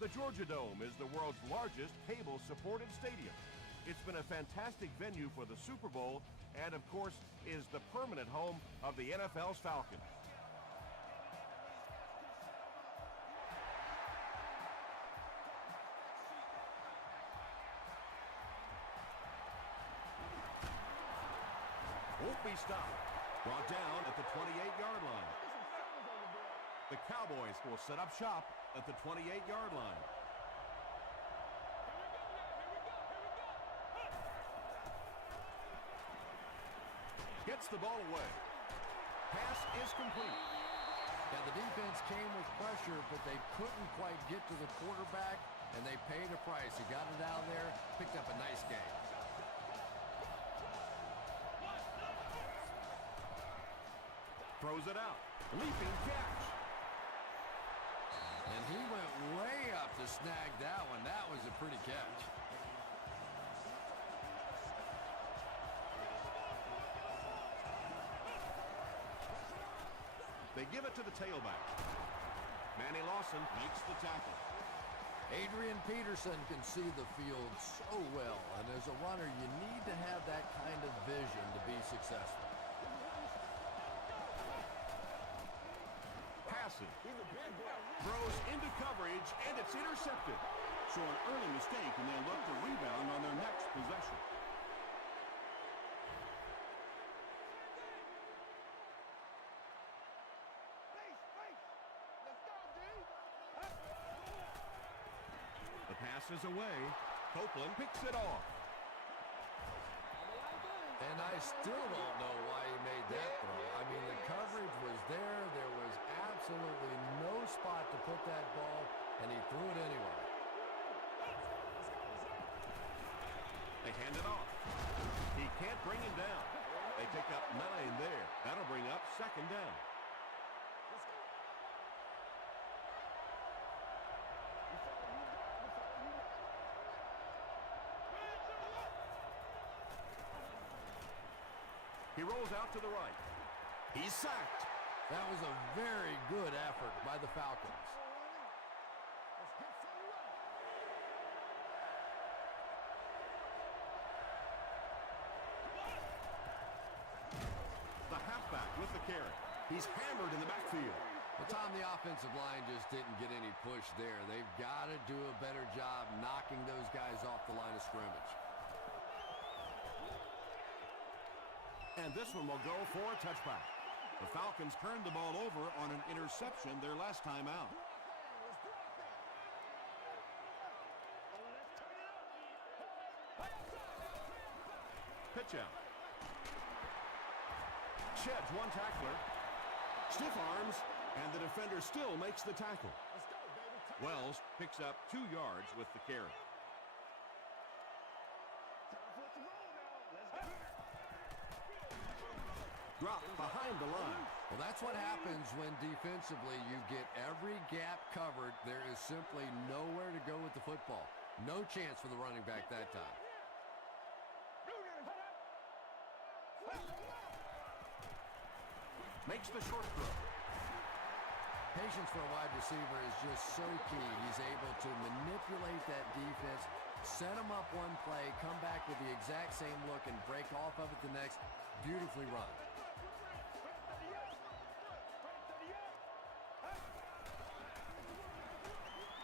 The Georgia Dome is the world's largest cable-supported stadium. It's been a fantastic venue for the Super Bowl and, of course, is the permanent home of the NFL's Falcons. Won't be stopped. Brought down at the 28-yard line. The Cowboys will set up shop at the 28-yard line. Gets the ball away. Pass is complete. Yeah, the defense came with pressure, but they couldn't quite get to the quarterback, and they paid a price. He got it out there, picked up a nice game. Throws it out. Leaping catch. And he went way up to snag that one. That was a pretty catch. They give it to the tailback. Manny Lawson makes the tackle. Adrian Peterson can see the field so well, and as a runner, you need to have that kind of vision to be successful. Passing. Throws into coverage, and it's intercepted. So an early mistake, and they'll look to rebound on their next possession. The pass is away. Copeland picks it off. And I still don't know why he made that throw. I mean, the coverage was there. There was absolutely no spot to put that ball, and he threw it anyway. They hand it off. He can't bring him down. They pick up 9 there. That'll bring up second down. He rolls out to the right. He's sacked. That was a very good effort by the Falcons. The halfback with the carry. He's hammered in the backfield. But Tom, the offensive line just didn't get any push there. They've got to do a better job knocking those guys off the line of scrimmage. And this one will go for a touchback. The Falcons turned the ball over on an interception their last time out. Pitch out. Sheds one tackler. Stiff arms, and the defender still makes the tackle. Wells picks up 2 yards with the carry. Drop behind the line. Well, that's what happens when defensively you get every gap covered. There is simply nowhere to go with the football. No chance for the running back that time. Makes the short throw. Patience for a wide receiver is just so key. He's able to manipulate that defense, set them up one play, come back with the exact same look, and break off of it the next. Beautifully run.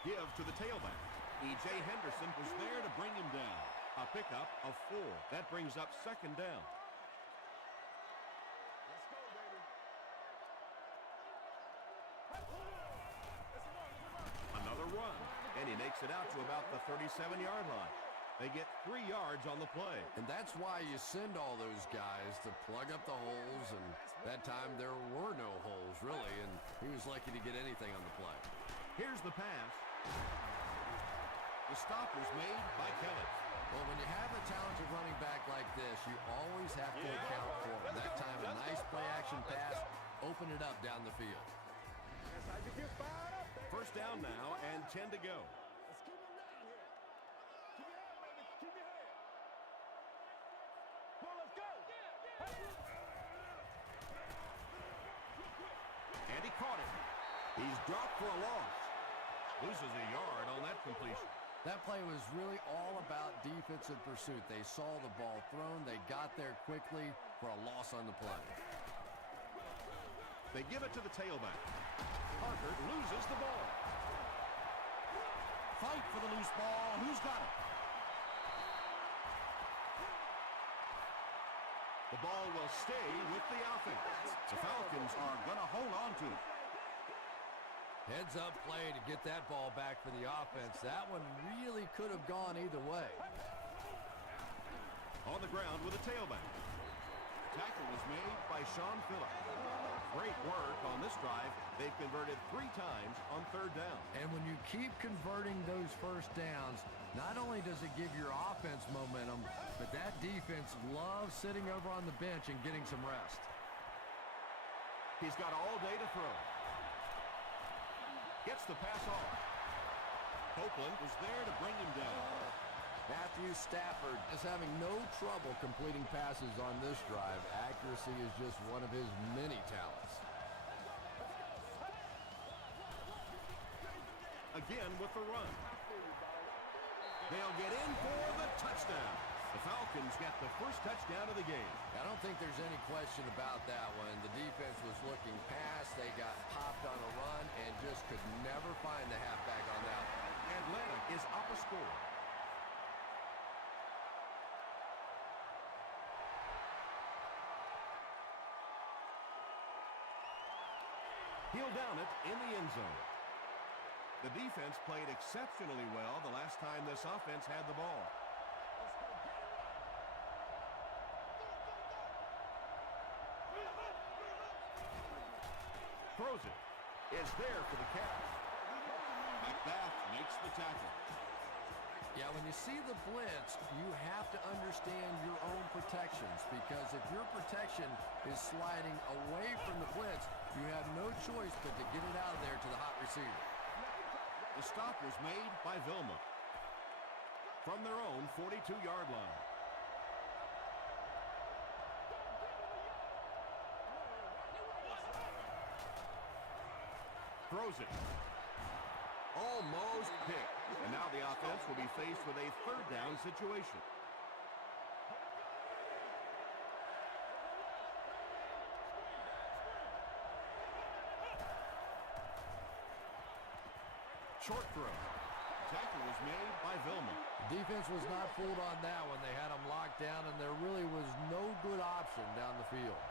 Give to the tailback. E.J. Henderson was there to bring him down. A pickup of 4. That brings up second down. Let's go, baby. Another run, and he makes it out to about the 37-yard line. They get 3 yards on the play. And that's why you send all those guys to plug up the holes, and that time there were no holes, really, and he was lucky to get anything on the play. Here's the pass. The stop was made by Kelly. Well, when you have a talented running back like this, you always have to account for him. That time, a nice play-action pass, open it up down the field. First down now, and 10 to go. Let's keep it down here. Keep your head, baby. Keep your head. Come on, let's go. And he caught it. He's dropped for a loss. Loses a yard on that completion. That play was really all about defensive pursuit. They saw the ball thrown. They got there quickly for a loss on the play. They give it to the tailback. Parker loses the ball. Fight for the loose ball. Who's got it? The ball will stay with the offense. The Falcons are going to hold on to it. Heads up play to get that ball back for the offense. That one really could have gone either way. On the ground with a tailback. Tackle was made by Sean Phillips. Great work on this drive. They've converted 3 times on 3rd down. And when you keep converting those first downs, not only does it give your offense momentum, but that defense loves sitting over on the bench and getting some rest. He's got all day to throw. Gets the pass off. Copeland was there to bring him down. Matthew Stafford is having no trouble completing passes on this drive. Accuracy is just one of his many talents. Again with the run. They'll get in for the touchdown. The Falcons get the first touchdown of the game. I don't think there's any question about that one. The defense was looking past. They got popped on a run and just could never find the halfback on that one. Atlanta is up a score. He'll down it in the end zone. The defense played exceptionally well the last time this offense had the ball. Throws it. Is there for the catch. McBath makes the tackle. Yeah, when you see the blitz, you have to understand your own protections, because if your protection is sliding away from the blitz, you have no choice but to get it out of there to the hot receiver. The stop was made by Vilma from their own 42-yard line. Throws it. Almost picked. And now the offense will be faced with a 3rd down situation. Short throw. Tackle was made by Vilma. Defense was not fooled on that one. They had them locked down, and there really was no good option down the field.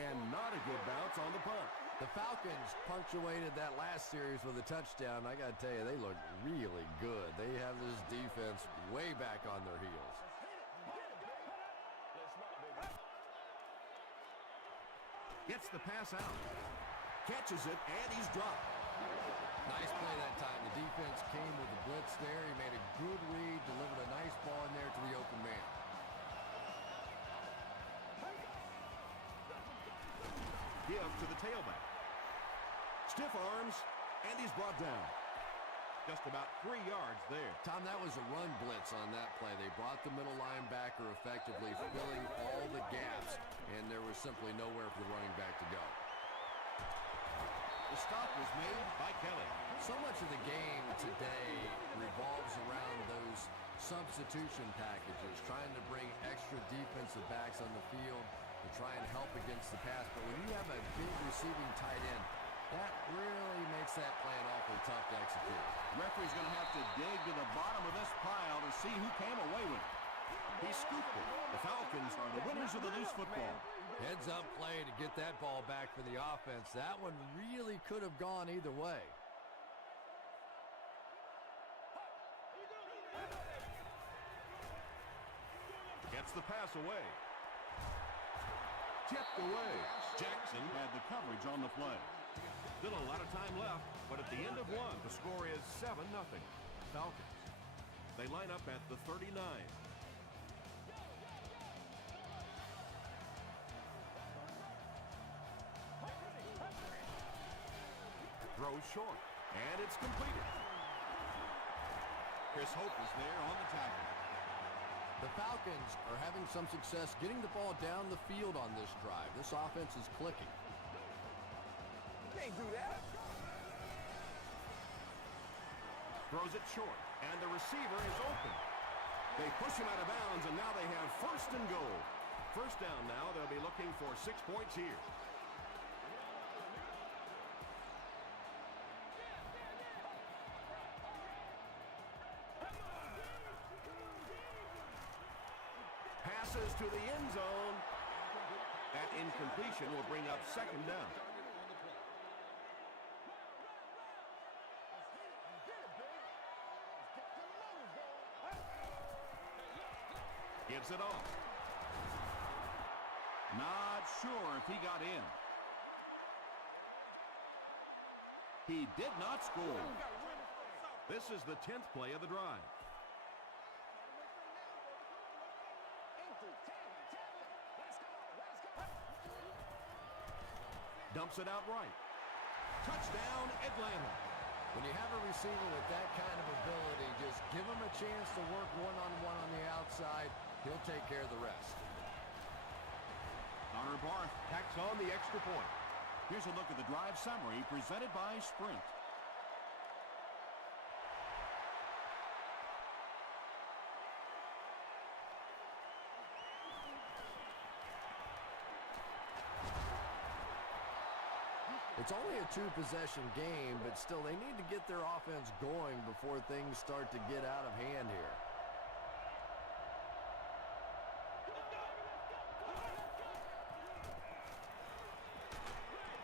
And not a good bounce on the punt. The Falcons punctuated that last series with a touchdown. I got to tell you, they look really good. They have this defense way back on their heels. Gets the pass out. Catches it, and he's dropped. Nice play that time. The defense came with the blitz there. He made a good read, delivered a nice ball in there to the open man. Give to the tailback. Stiff arms, and he's brought down. Just about 3 yards there. Tom, that was a run blitz on that play. They brought the middle linebacker effectively, filling all the gaps, and there was simply nowhere for the running back to go. The stop was made by Kelly. So much of the game today revolves around those substitution packages, trying to bring extra defensive backs on the field to try and help against the pass. But when you have a big receiving tight end, that really makes that plan awfully tough to execute. Referee's going to have to dig to the bottom of this pile to see who came away with it. He scooped it. The Falcons are the winners of the loose football. Heads up play to get that ball back for the offense. That one really could have gone either way. Gets the pass away. Tipped away. Jackson had the coverage on the play. Still a lot of time left, but at the end of one, the score is 7-0. Falcons. They line up at the 39. Throws short, and it's completed. Chris Hope was there on the tackle. The Falcons are having some success getting the ball down the field on this drive. This offense is clicking. Can't do that. Throws it short, and the receiver is open. They push him out of bounds, and now they have first and goal. First down now. They'll be looking for 6 points here. Passes to the end zone. That incompletion will bring up second down. Gives it off. Not sure if he got in. He did not score. This is the 10th play of the drive. Dumps it out right. Touchdown, Atlanta. When you have a receiver with that kind of ability, just give him a chance to work one-on-one on the outside. He'll take care of the rest. Connor Barth tacks on the extra point. Here's a look at the drive summary presented by Sprint. It's only a two-possession game, but still they need to get their offense going before things start to get out of hand here.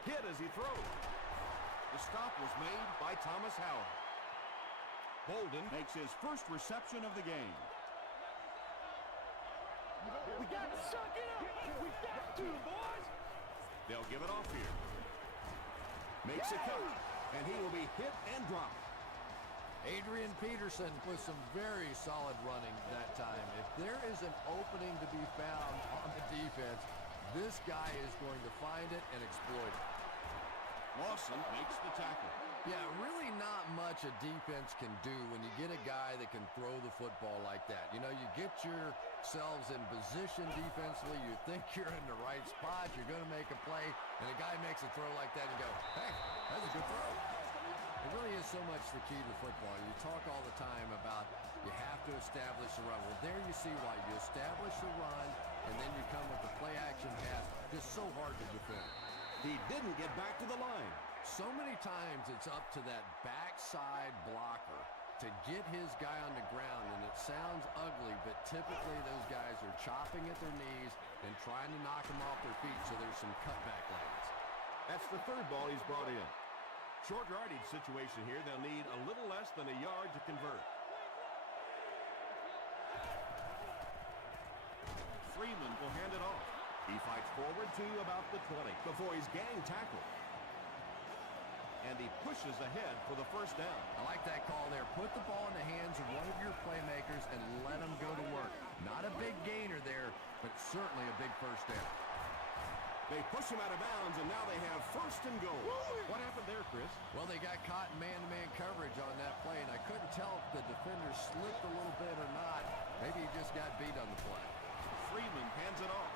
Hit as he throws. The stop was made by Thomas Howard. Bolden makes his first reception of the game. We got to suck it up. We got to, boys. They'll give it off here. Makes a cut, and he will be hit and dropped. Adrian Peterson with some very solid running that time. If there is an opening to be found on the defense, this guy is going to find it and exploit it. Lawson makes the tackle. Yeah, really not much a defense can do when you get a guy that can throw the football like that. You know, you get yourselves in position defensively, you think you're in the right spot, you're going to make a play, and a guy makes a throw like that and you go, hey, that's a good throw. It really is so much the key to football. You talk all the time about you have to establish the run. Well, there you see why. You establish the run, and then you come with the play-action pass. Just so hard to defend. He didn't get back to the line. So many times it's up to that backside blocker to get his guy on the ground, and it sounds ugly, but typically those guys are chopping at their knees and trying to knock them off their feet, so there's some cutback lanes. That's the third ball he's brought in. Short yardage situation here. They'll need a little less than a yard to convert. Freeman will hand it off. He fights forward to about the 20 before he's gang tackled. And he pushes ahead for the first down. I like that call there. Put the ball in the hands of one of your playmakers and let them go to work. Not a big gainer there, but certainly a big first down. They push him out of bounds, and now they have first and goal. What happened there, Chris? Well, they got caught in man-to-man coverage on that play, and I couldn't tell if the defender slipped a little bit or not. Maybe he just got beat on the play. Freeman hands it off.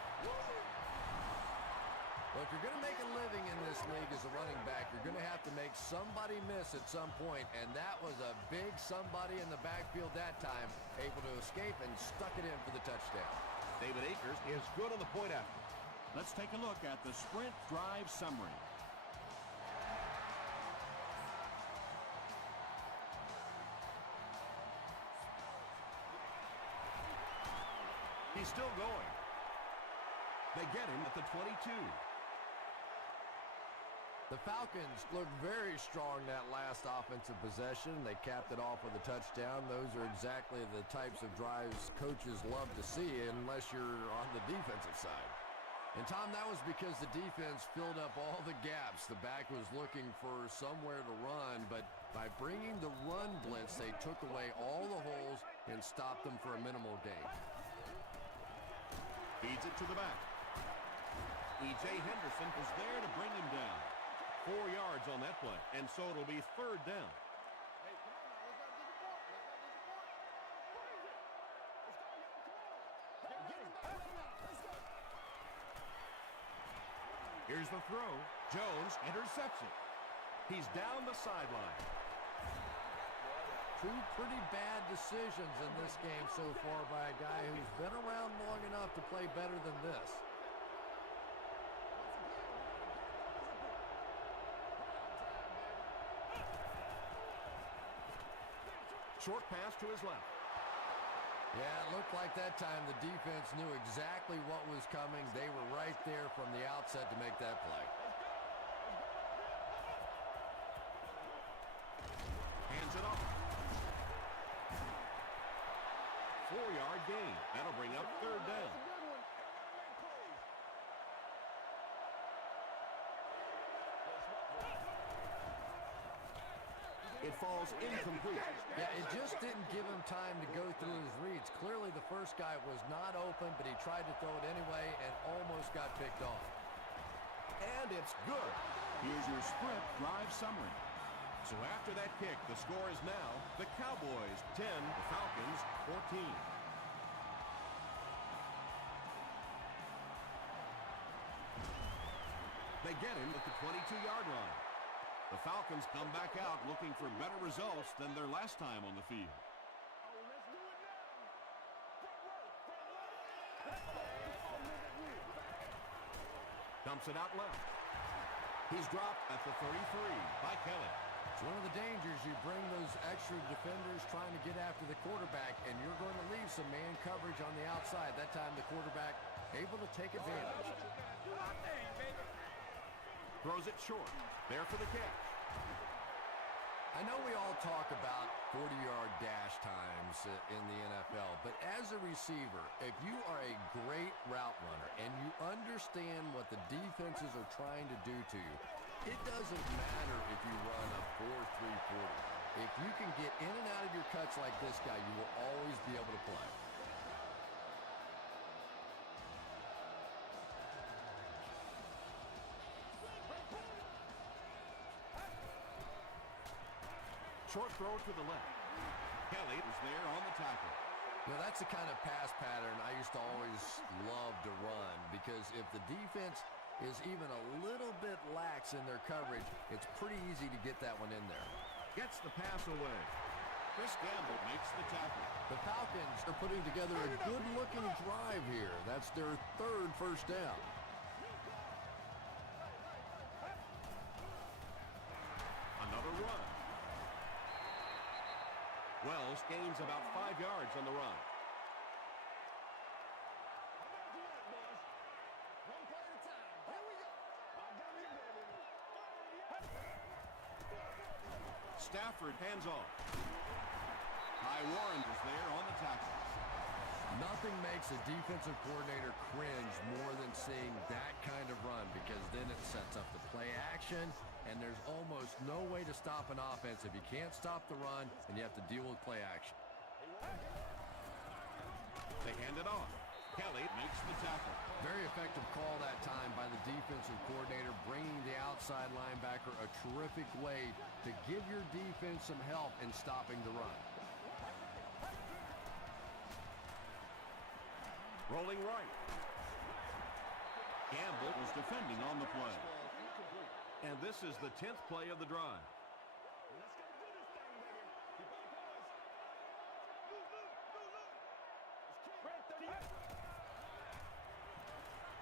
Well, if you're going to make a living in this league as a running back, you're going to have to make somebody miss at some point, and that was a big somebody in the backfield that time, able to escape and stuck it in for the touchdown. David Akers is good on the point after. Let's take a look at the Sprint drive summary. He's still going. They get him at the 22. The Falcons looked very strong that last offensive possession. They capped it off with a touchdown. Those are exactly the types of drives coaches love to see unless you're on the defensive side. And, Tom, that was because the defense filled up all the gaps. The back was looking for somewhere to run, but by bringing the run blitz, they took away all the holes and stopped them for a minimal gain. Feeds it to the back. E.J. Henderson was there to bring him down. 4 yards on that play, and so it'll be third down. Here's the throw. Jones intercepts it. He's down the sideline. Two pretty bad decisions in this game so far by a guy who's been around long enough to play better than this. Short pass to his left. Yeah, it looked like that time the defense knew exactly what was coming. They were right there from the outset to make that play. Hands it off. 4-yard gain. That'll bring up third down. It falls incomplete. Yeah, it just didn't give him time to go through his reads. Clearly the first guy was not open, but he tried to throw it anyway and almost got picked off. And it's good. Here's your sprint drive summary. So after that kick, the score is now the Cowboys 10, the Falcons 14. They get him at the 22-yard line. The Falcons come back out looking for better results than their last time on the field. Dumps it out left. He's dropped at the 33 by Kelly. It's one of the dangers. You bring those extra defenders trying to get after the quarterback, and you're going to leave some man coverage on the outside. That time the quarterback able to take advantage. Throws it short. There for the catch. I know we all talk about 40-yard dash times in the NFL, but as a receiver, if you are a great route runner and you understand what the defenses are trying to do to you, it doesn't matter if you run a 4.3 40. If you can get in and out of your cuts like this guy, you will always be able to play. Short throw to the left. Kelly is there on the tackle. You know, that's the kind of pass pattern I used to always love to run, because if the defense is even a little bit lax in their coverage, it's pretty easy to get that one in there. Gets the pass away. Chris Gamble makes the tackle. The Falcons are putting together a good-looking drive here. That's their third first down. Another run. Wells gains about 5 yards on the run. Stafford hands off. Ty Warren is there on the tackle. Nothing makes a defensive coordinator cringe more than seeing that kind of run, because then it sets up the play action, and there's almost no way to stop an offense if you can't stop the run and you have to deal with play action. They hand it off. Kelly makes the tackle. Very effective call that time by the defensive coordinator, bringing the outside linebacker a terrific way to give your defense some help in stopping the run. Rolling right. Gamble was defending on the play. And this is the 10th play of the drive.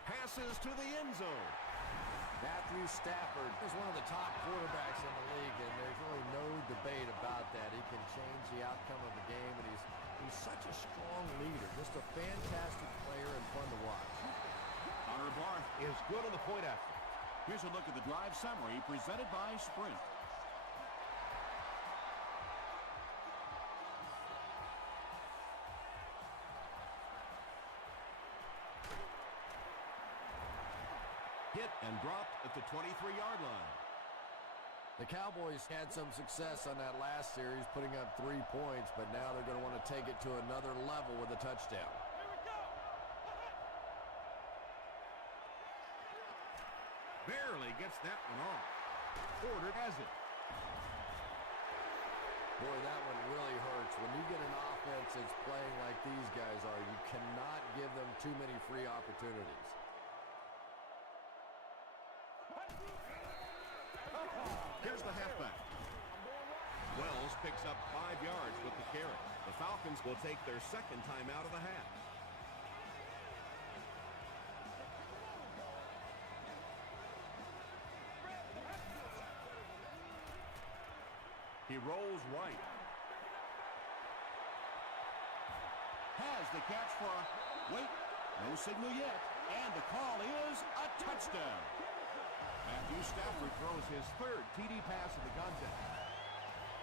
Passes to the end zone. Matthew Stafford is one of the top quarterbacks in the league, and there's really no debate about that. He can change the outcome of the game, and he's such a strong leader. Just a fantastic player and fun to watch. Connor Barth Is good on the point after. Here's a look at the drive summary presented by Sprint. hit and dropped at the 23-yard line. The Cowboys had some success on that last series, putting up 3 points, but now they're going to want to take it to another level with a touchdown. Barely gets that one off. Porter has it. Boy, that one really hurts. When you get an offense that's playing like these guys are, you cannot give them too many free opportunities. Here's the halfback. Wells picks up 5 yards with the carry. The Falcons will take their second time out of the half. He rolls right. Has the catch for a... Wait, no signal yet. And the call is a touchdown. Matthew Stafford throws his third TD pass of the contest.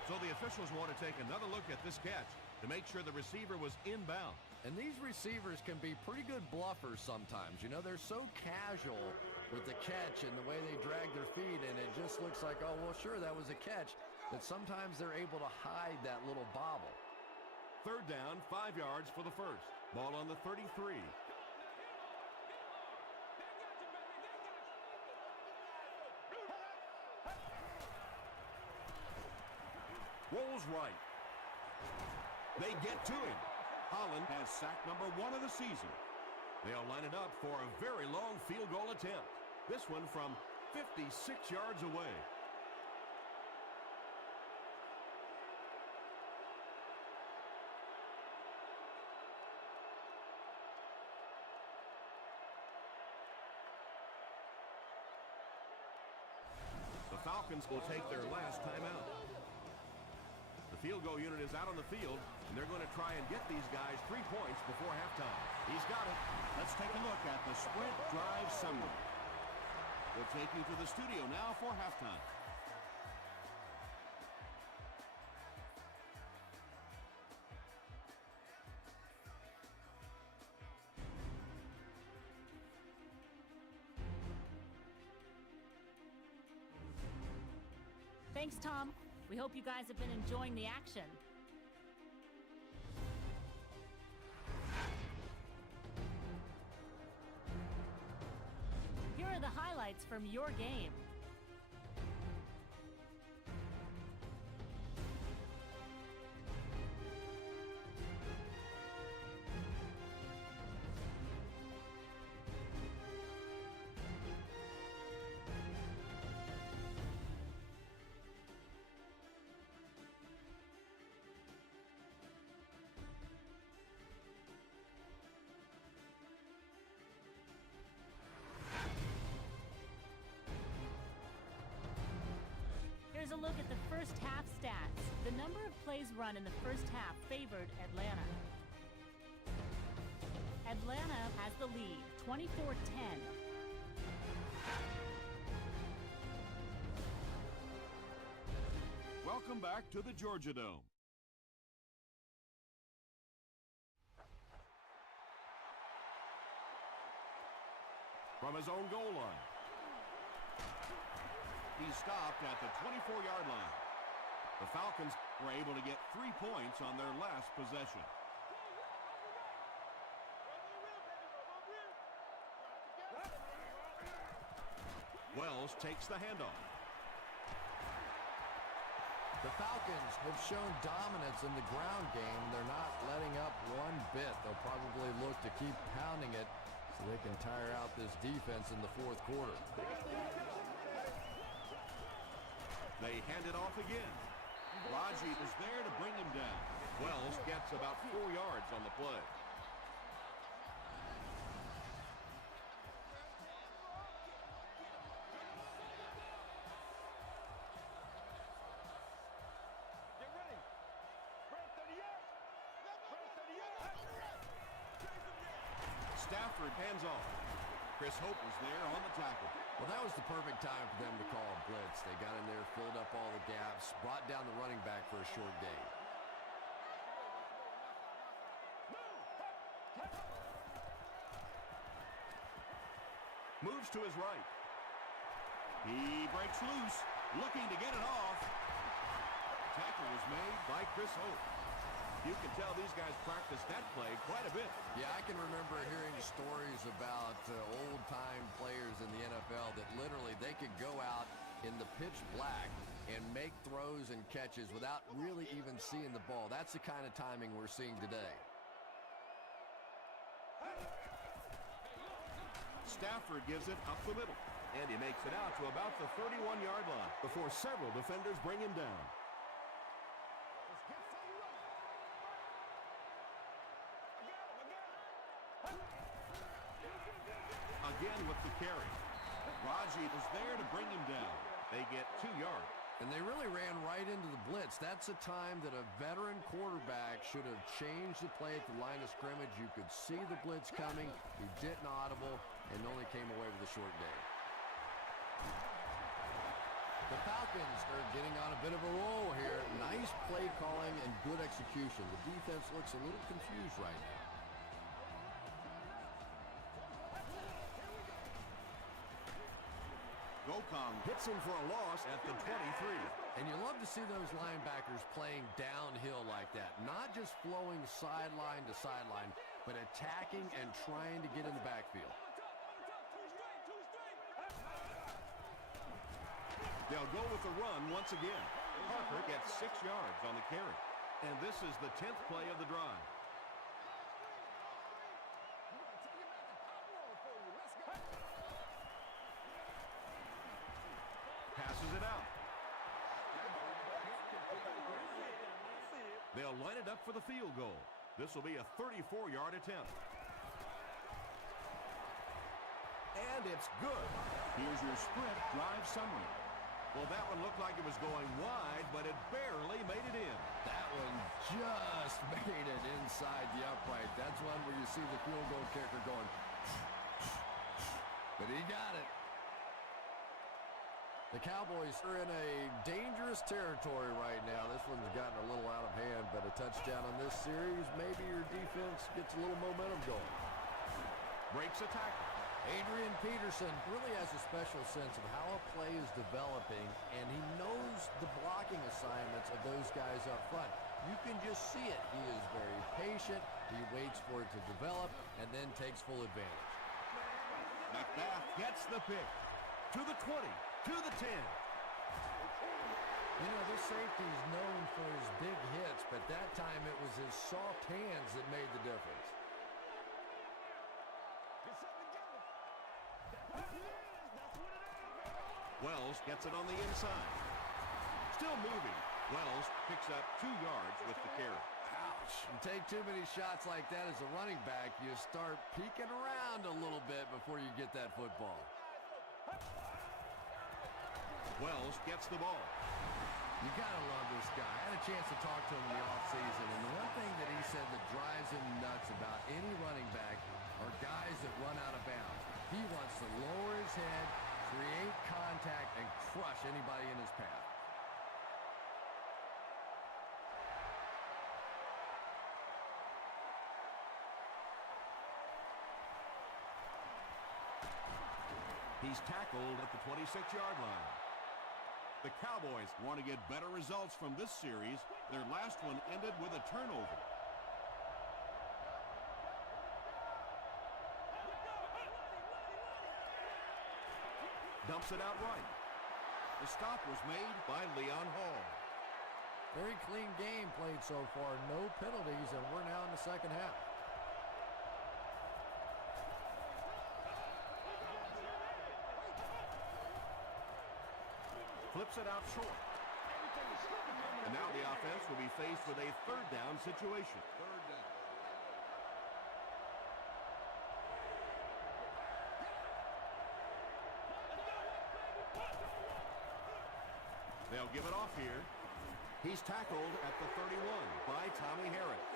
So the officials want to take another look at this catch to make sure the receiver was inbound. And these receivers can be pretty good bluffers sometimes. You know, they're so casual with the catch and the way they drag their feet, and it just looks like, oh, well, sure, that was a catch, that sometimes they're able to hide that little bobble. Third down, 5 yards for the first. Ball on the 33. Rolls right. They get to him. Holland has sack number 1 of the season. They'll line it up for a very long field goal attempt. This one from 56 yards away. The Falcons will take their last timeout. The field goal unit is out on the field, and they're going to try and get these guys 3 points before halftime. He's got it. Let's take a look at the sprint drive summary. We'll take you to the studio now for halftime. Thanks, Tom. We hope you guys have been enjoying the action. Here are the highlights from your game. Here's a look at the first half stats. The number of plays run in the first half favored Atlanta. Atlanta has the lead, 24-10. Welcome back to the Georgia Dome. From his own goal line. He stopped at the 24-yard line. The Falcons were able to get 3 points on their last possession. Wells takes the handoff. The Falcons have shown dominance in the ground game. They're not letting up one bit. They'll probably look to keep pounding it so they can tire out this defense in the fourth quarter. They hand it off again. Raji was there to bring him down. Wells gets about 4 yards on the play. Get ready. Spread 38. Spread 38. Stafford hands off. Chris Hope was there on the tackle. Well, that was the perfect time for them to call a blitz. They got in there, filled up all the gaps, brought down the running back for a short gain. Moves to his right. He breaks loose, looking to get it off. Tackle was made by Chris Hope. You can tell these guys practice that play quite a bit. Yeah, I can remember hearing stories about old-time players in the NFL that literally they could go out in the pitch black and make throws and catches without really even seeing the ball. That's the kind of timing we're seeing today. Stafford gives it up the middle. And he makes it out to about the 31-yard line before several defenders bring him down. Again with the carry. Raji is there to bring him down. They get 2 yards. And they really ran right into the blitz. That's a time that a veteran quarterback should have changed the play at the line of scrimmage. You could see the blitz coming. He didn't audible and only came away with a short gain. The Falcons are getting on a bit of a roll here. Nice play calling and good execution. The defense looks a little confused right now. Gokong hits him for a loss at the 23. And you love to see those linebackers playing downhill like that. Not just flowing sideline to sideline, but attacking and trying to get in the backfield. They'll go with the run once again. Parker gets 6 yards on the carry. And this is the 10th play of the drive. Passes it out. They'll line it up for the field goal. This will be a 34-yard attempt. And it's good. Here's your sprint drive summary. Well, that one looked like it was going wide, but it barely made it in. That one just made it inside the upright. That's one where you see the field goal kicker going, but he got it. The Cowboys are in a dangerous territory right now. This one's gotten a little out of hand, but a touchdown on this series, maybe your defense gets a little momentum going. Breaks a tackle. Adrian Peterson really has a special sense of how a play is developing, and he knows the blocking assignments of those guys up front. You can just see it. He is very patient. He waits for it to develop and then takes full advantage. McBath gets the pick. To the 20, to the 10. You know, this safety is known for his big hits, but that time it was his soft hands that made the difference. Wells gets it on the inside. Still moving. Wells picks up 2 yards with the carry. Ouch. You take too many shots like that as a running back, you start peeking around a little bit before you get that football. Wells gets the ball. You gotta love this guy. I had a chance to talk to him in the offseason, and the one thing that he said that drives him nuts about any running back are guys that run out of bounds. He wants to lower his head, create contact, and crush anybody in his path. He's tackled at the 26-yard line. The Cowboys want to get better results from this series. Their last one ended with a turnover. Dumps it out right. The stop was made by Leon Hall. Very clean game played so far. No penalties, and we're now in the second half. Flips it out short. And now the offense will be faced with a third down situation. Third down. They'll give it off here. He's tackled at the 31 by Tommy Harris.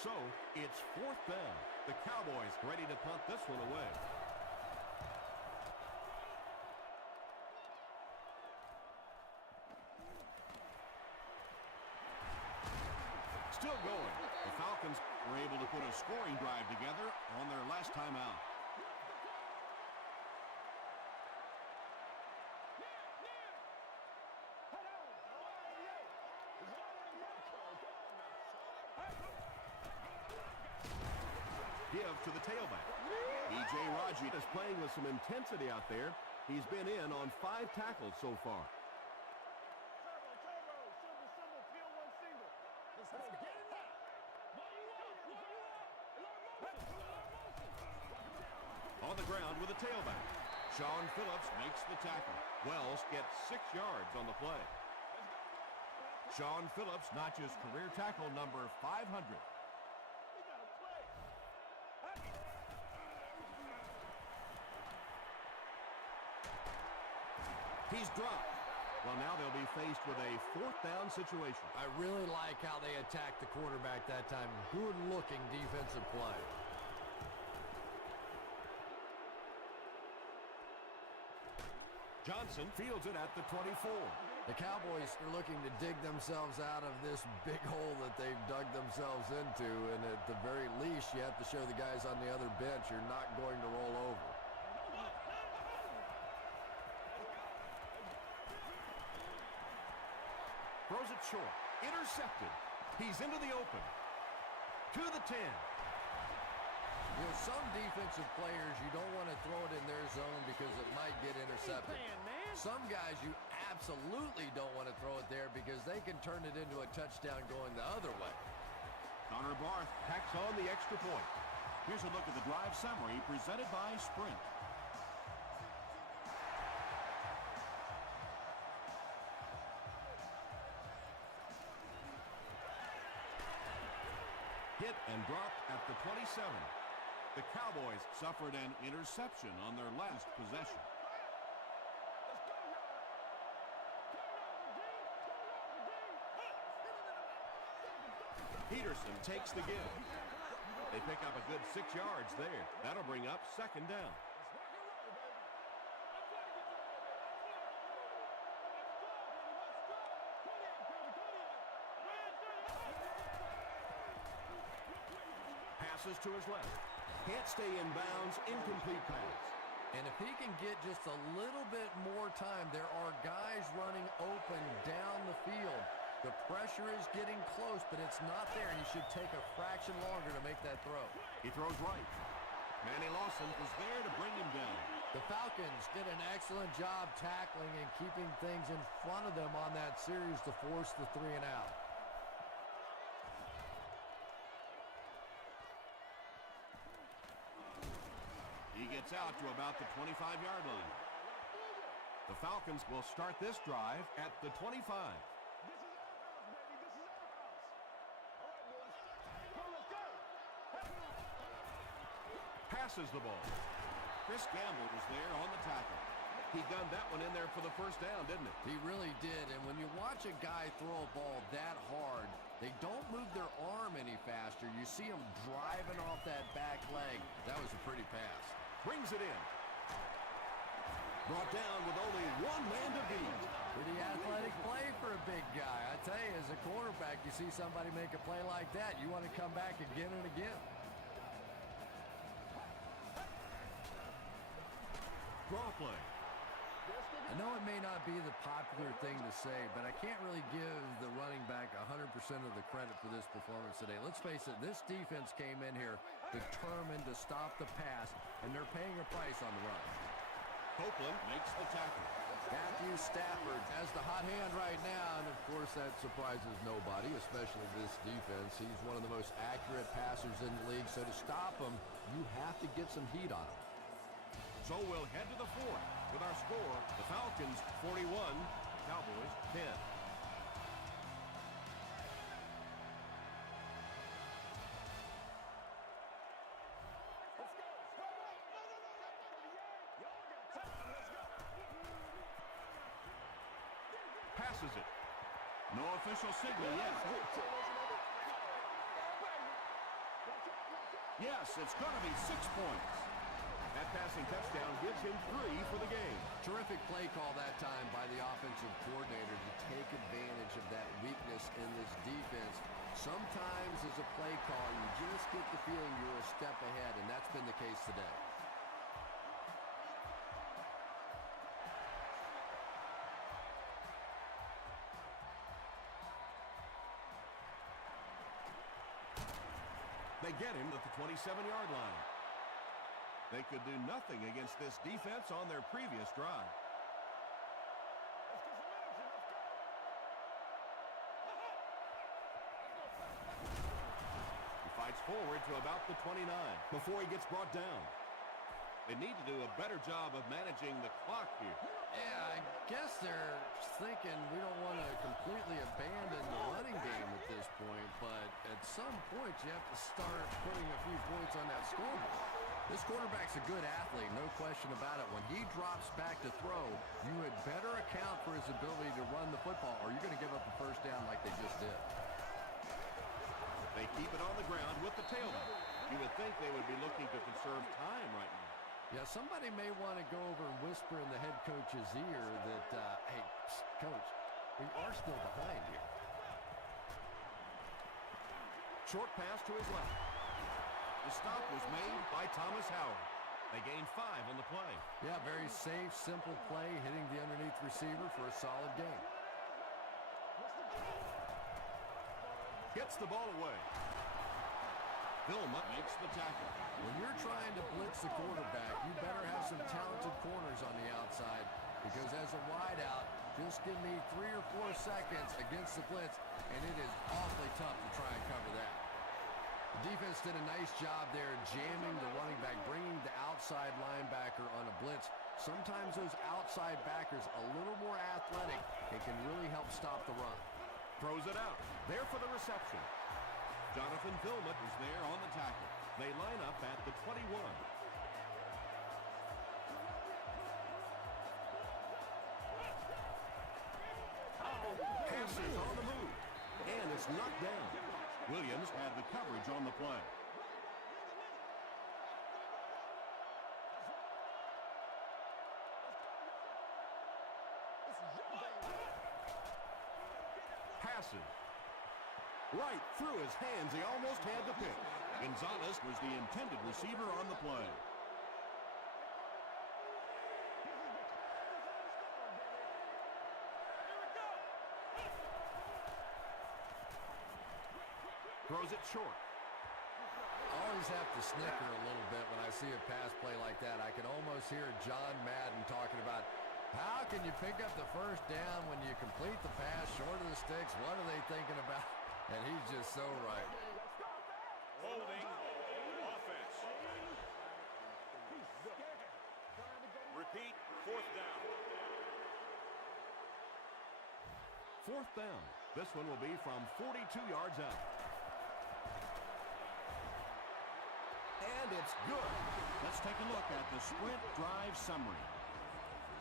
So it's fourth down. The Cowboys ready to punt this one away. Still going. The Falcons were able to put a scoring drive together on their last time out. Give to the tailback. E.J. Raji is playing with some intensity out there. He's been in on 5 tackles so far. On the ground with a tailback. Sean Phillips makes the tackle. Wells gets 6 yards on the play. Sean Phillips notches career tackle number 500. He's dropped. Well, now they'll be faced with a 4th down situation. I really like how they attacked the quarterback that time. Good-looking defensive play. Johnson fields it at the 24. The Cowboys are looking to dig themselves out of this big hole that they've dug themselves into, and at the very least, you have to show the guys on the other bench you're not going to roll over. Throws it short. Intercepted. He's into the open. To the 10. You know, some defensive players, you don't want to throw it in their zone because it might get intercepted. Some guys, you absolutely don't want to throw it there because they can turn it into a touchdown going the other way. Connor Barth tacks on the extra point. Here's a look at the drive summary presented by Sprint. Hit and dropped at the 27. The Cowboys suffered an interception on their last possession. Peterson takes the give. They pick up a good 6 yards there. That'll bring up 2nd down. Passes to his left. Can't stay in bounds. Incomplete pass. And if he can get just a little bit more time, there are guys running open down the field. The pressure is getting close, but it's not there. He should take a fraction longer to make that throw. He throws right. Manny Lawson was there to bring him down. The Falcons did an excellent job tackling and keeping things in front of them on that series to force the 3 and out. He gets out to about the 25-yard line. The Falcons will start this drive at the 25. Passes the ball. Chris Gamble was there on the tackle. He gunned that one in there for the 1st down, didn't he? He really did, and when you watch a guy throw a ball that hard, they don't move their arm any faster. You see him driving off that back leg. That was a pretty pass. Brings it in. Brought down with only 1 man to beat. Pretty athletic play for a big guy. I tell you, as a quarterback, you see somebody make a play like that, you want to come back again and again. Draw play. I know it may not be the popular thing to say, but I can't really give the running back 100% of the credit for this performance today. Let's face it, this defense came in here determined to stop the pass, and they're paying a price on the run. Copeland makes the tackle. Matthew Stafford has the hot hand right now, and of course that surprises nobody, especially this defense. He's one of the most accurate passers in the league, so to stop him, you have to get some heat on him. So we'll head to the 4th with our score, the Falcons 41, Cowboys 10. Passes it. No official signal yet. Yes, it's going to be 6 points. That passing touchdown gives him 3 for the game. Terrific play call that time by the offensive coordinator to take advantage of that weakness in this defense. Sometimes as a play call, you just get the feeling you're a step ahead, and that's been the case today. They get him at the 27-yard line. They could do nothing against this defense on their previous drive. He fights forward to about the 29 before he gets brought down. They need to do a better job of managing the clock here. Yeah, I guess they're thinking we don't want to completely abandon the running game at this point, but at some point you have to start putting a few points on that scoreboard. This quarterback's a good athlete, no question about it. When he drops back to throw, you had better account for his ability to run the football, or you're going to give up a first down like they just did. They keep it on the ground with the tailback. You would think they would be looking to conserve time right now. Yeah, somebody may want to go over and whisper in the head coach's ear that, hey, coach, we are still behind here. Short pass to his left. The stop was made by Thomas Howard. They gained 5 on the play. Yeah, very safe, simple play, hitting the underneath receiver for a solid gain. Gets the ball away. Vilma makes the tackle. When you're trying to blitz the quarterback, you better have some talented corners on the outside, because as a wideout, just give me 3 or 4 seconds against the blitz, and it is awfully tough to try and cover that. The defense did a nice job there jamming the running back, bringing the outside linebacker on a blitz. Sometimes those outside backers a little more athletic and can really help stop the run. Throws it out. There for the reception. Jonathan Vilma is there on the tackle. They line up at the 21. Passes on the move. And it's knocked down. Williams had the coverage on the play. Passes. Right through his hands. He almost had the pick. Gonzalez was the intended receiver on the play. Throws it short. I always have to snicker a little bit when I see a pass play like that. I can almost hear John Madden talking about, how can you pick up the first down when you complete the pass short of the sticks? What are they thinking about? And he's just so right. Holding offense. Repeat, 4th down. 4th down. This one will be from 42 yards out. And it's good. Let's take a look at the sprint drive summary.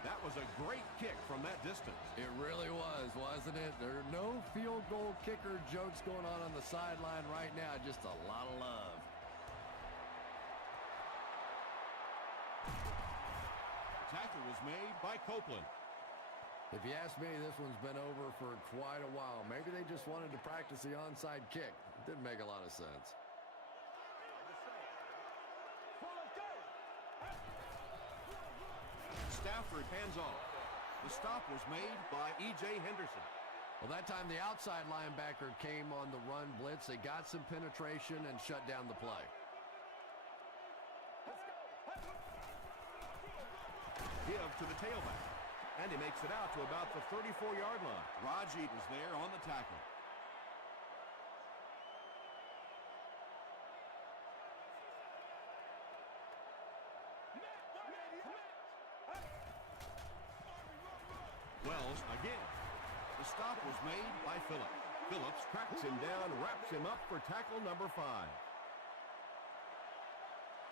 That was a great kick from that distance. It really was, wasn't it? There are no field goal kicker jokes going on the sideline right now. Just a lot of love. Tackle was made by Copeland. If you ask me, this one's been over for quite a while. Maybe they just wanted to practice the onside kick. It didn't make a lot of sense. Stafford hands off. The stop was made by E.J. Henderson. Well, that time the outside linebacker came on the run blitz. They got some penetration and shut down the play. Give to the tailback. And he makes it out to about the 34-yard line. Raji was there on the tackle. Wells again. The stop was made by Phillips. Phillips tracks him down, wraps him up for tackle number 5.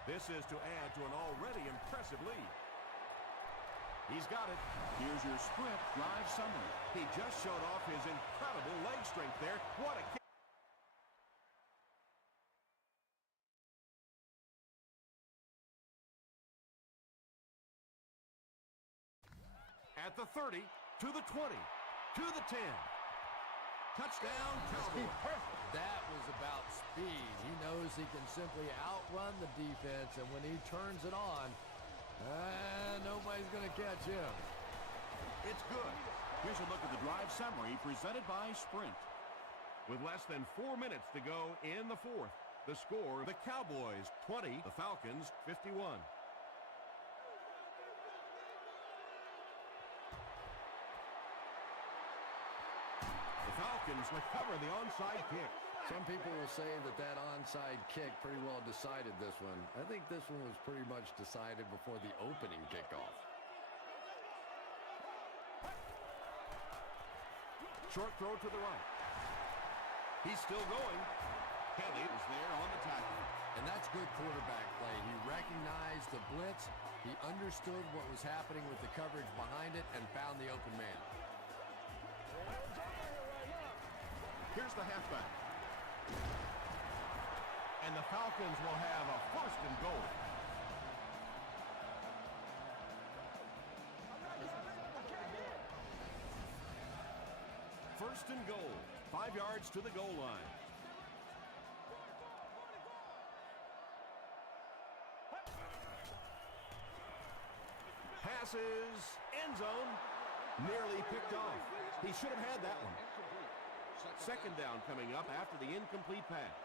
This is to add to an already impressive lead. He's got it. Here's your sprint drive summary. He just showed off his incredible leg strength there. What a kick. At the 30, to the 20, to the 10. Touchdown, Cowboys. That was about speed. He knows he can simply outrun the defense, and when he turns it on, nobody's going to catch him. It's good. Here's a look at the drive summary presented by Sprint. With less than 4 minutes to go in the 4th, the score, the Cowboys 20, the Falcons 51. The Falcons recover the onside kick. Some people will say that onside kick pretty well decided this one. I think this one was pretty much decided before the opening kickoff. Short throw to the right. He's still going. Kelly is there on the tackle. And that's good quarterback play. He recognized the blitz. He understood what was happening with the coverage behind it and found the open man. Here's the halfback. And the Falcons will have a 1st and goal. First and goal. 5 yards to the goal line. Passes. End zone. Nearly picked off. He should have had that one. Second down coming up after the incomplete pass.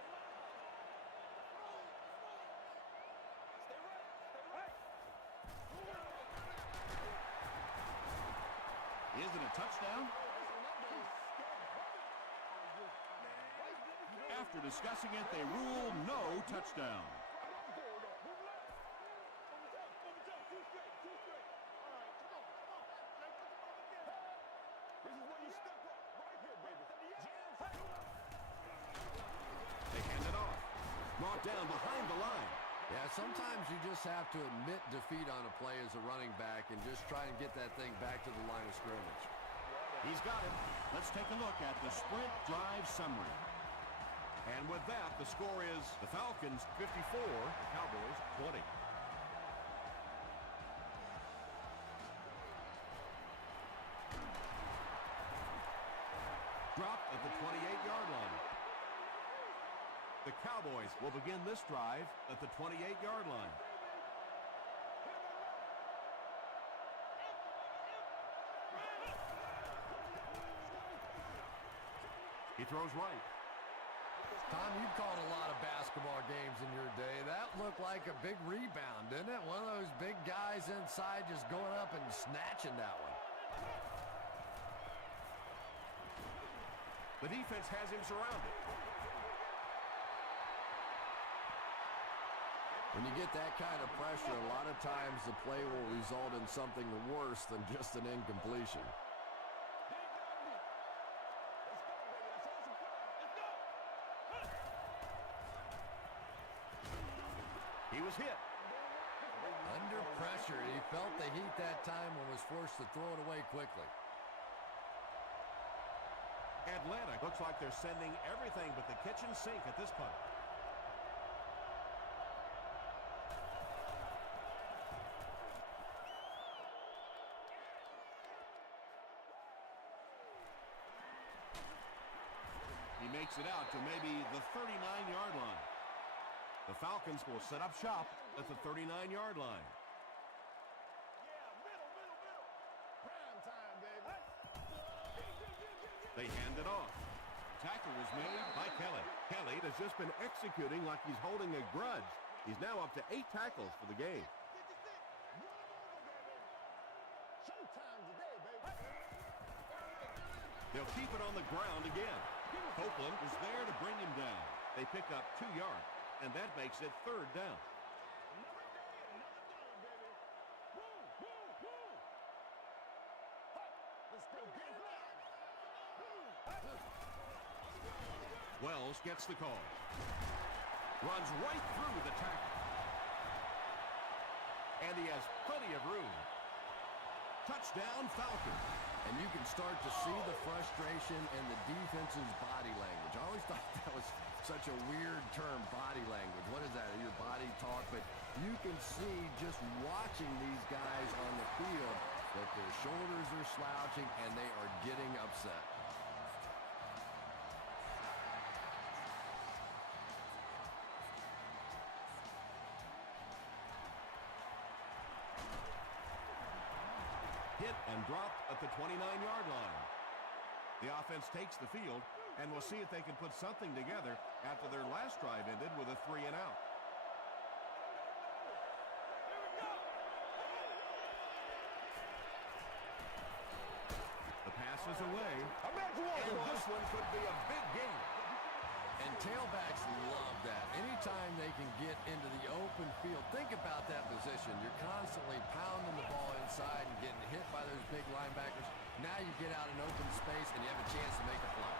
Is it a touchdown? After discussing it, they rule no touchdown. They hand it off. Brought down behind the line. Yeah, sometimes you just have to admit defeat on a play as a running back and just try and get that thing back to the line of scrimmage. He's got it. Let's take a look at the sprint drive summary. And with that, the score is the Falcons 54, Cowboys 20. Dropped at the 28-yard line. The Cowboys will begin this drive at the 28-yard line. He throws right. Tom, you've called a lot of basketball games in your day. That looked like a big rebound, didn't it? One of those big guys inside just going up and snatching that one. The defense has him surrounded. When you get that kind of pressure, a lot of times the play will result in something worse than just an incompletion. He was hit. Under pressure, he felt the heat that time and was forced to throw it away quickly. Atlanta looks like they're sending everything but the kitchen sink at this point. He makes it out to maybe the 39-yard line. The Falcons will set up shop at the 39-yard line. They hand it off. Tackle was made by Kelly. Kelly has just been executing like he's holding a grudge. He's now up to 8 tackles for the game. They'll keep it on the ground again. Copeland is there to bring him down. They pick up 2 yards, and that makes it 3rd down. Wells gets the call. Runs right through the tackle. And he has plenty of room. Touchdown, Falcons. And you can start to see the frustration in the defense's body language. I always thought that was such a weird term, body language. What is that? Your body talk? But you can see just watching these guys on the field that their shoulders are slouching and they are getting upset. Hit and dropped at the 29-yard line. The offense takes the field, and we'll see if they can put something together after their last drive ended with a 3-and-out. The pass is away, and this one could be a big game. And And tailbacks love that. Anytime they can get into the open field, think about that position. You're constantly pounding the ball inside and getting hit by those big linebackers. Now you get out in open space and you have a chance to make a play.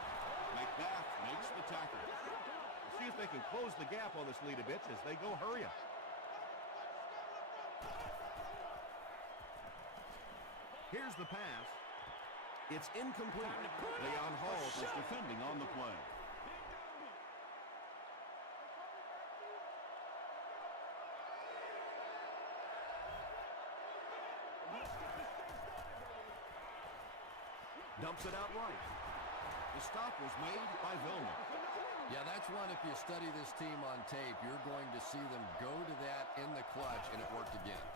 McBath makes the tackle. See if they can close the gap on this lead a bit as they go hurry up. Here's the pass. It's incomplete. Leon Hall Was defending on the play. dumps it out right. The stop was made by Vilma. Yeah, that's one, if you study this team on tape, you're going to see them go to that in the clutch, and it worked again.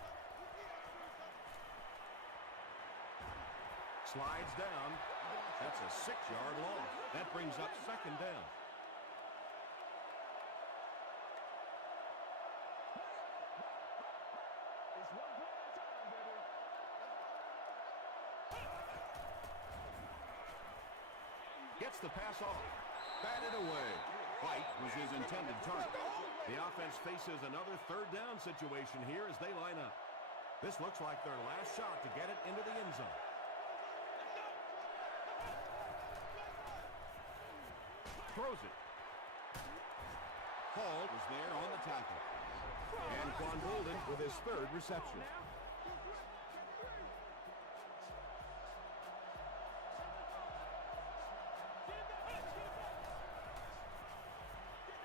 Slides down. That's a 6-yard loss. That brings up second down. Gets the pass off. Batted away. White was his intended target. The offense faces another third down situation here as they line up. This looks like their last shot to get it into the end zone. Throws it. Hall was there on the tackle. And Quan Bolden with his third reception.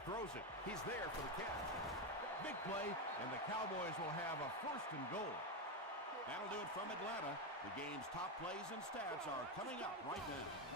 Throws it. He's there for the catch. Big play, and the Cowboys will have a 1st and goal. That'll do it from Atlanta. The game's top plays and stats are coming up right now.